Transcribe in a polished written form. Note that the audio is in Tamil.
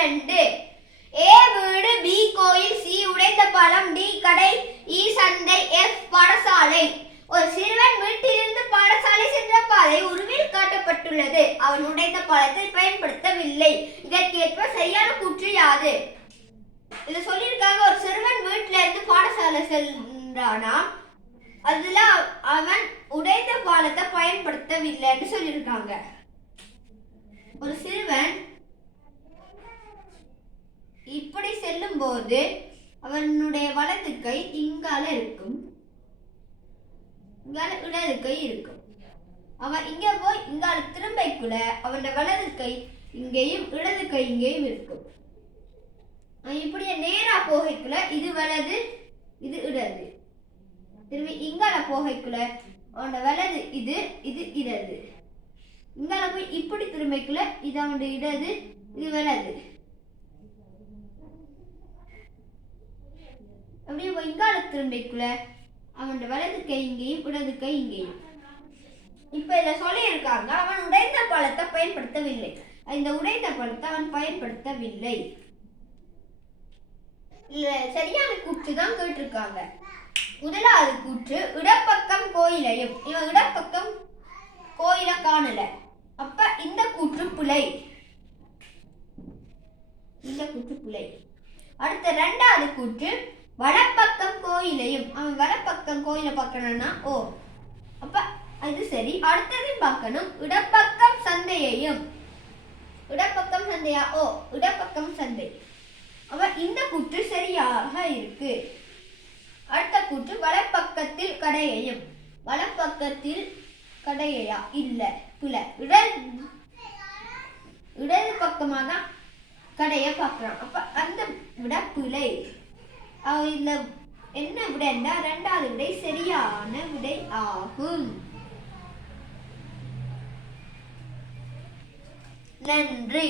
2. A வீடு, B கோயில், C உடைந்த பாலம், D கடை, E சந்தை, F பாடசாலை. ஒரு சிறுவன் வீட்டிலிருந்து பாடசாலை சென்ற பாதை உருவில் காட்டப்பட்டுள்ளது. அவன் உடைந்த பாலத்தை பயன்படுத்தவில்லை. இதற்கேற்ப சரியான கூற்று யாது? இதை சொல்லியிருக்காங்க. ஒரு சிறுவன் வீட்டில இருந்து பாடசாலை சென்றானா, அதுல அவன் உடைந்த பாலத்தை பயன்படுத்தவில்லைன்னு சொல்லியிருக்காங்க. ஒரு சிறுவன் இப்படி செல்லும் போது அவனுடைய வலது கை இங்கால இருக்கும், இங்கால இடது கை இருக்கும். அவன் இங்க போய் இங்கால திரும்பைக்குள்ள அவனுடைய வலது கை இங்கேயும் இடது கை இங்கேயும் இருக்கும். இப்படியே நேரா போகைக்குள்ள இது வலது இது இடது, திரும்பி இங்கால போகைக்குள்ள அவனோட வலது இது இது இடது, இங்கால போய் இப்படி திரும்பிக்குள்ள இது அவனுடைய இடது இது வலது, அப்படியே போய் இங்கால திரும்பிக்குள்ள அவனோட வலது கை இங்கேயும் இடது கை இங்கேயும். இப்ப இத சொல்லியிருக்காங்க அவன் உடைந்த பாலத்தை பயன்படுத்தவில்லை. இந்த உடைந்த பாலத்தை அவன் பயன்படுத்தவில்லை. சரியான கூற்று தான் கேட்டிருக்காங்க. முதலாவது கூற்று இடப்பக்கம் கோயிலையும், இவன் இடப்பக்கம் கோயிலை காணல, அப்ப இந்த கூற்று பிழை. இந்த கூற்று பிழை. அடுத்த இரண்டாவது கூற்று வடப்பக்கம் கோயிலையும், அவன் வடப்பக்கம் கோயிலை பார்க்கணும்னா ஓ, அப்ப அது சரி. அடுத்ததையும் பார்க்கணும், இடப்பக்கம் சந்தையையும், இடப்பக்கம் சந்தையா ஓ, இடப்பக்கம் சந்தை, அவன் இந்த கூற்று சரியாக இருக்கு. அடுத்த கூற்று வலப்பக்கத்தில் கடையையும், வலப்பக்கத்தில் கடையா இல்ல பிழை. இடது பக்கமாக தான் கடையை பார்க்கிறான், அப்ப அந்த விட பிழை. இதுல என்ன விடைன்னா இரண்டாவது விடை சரியான விடை ஆகும். நன்றி.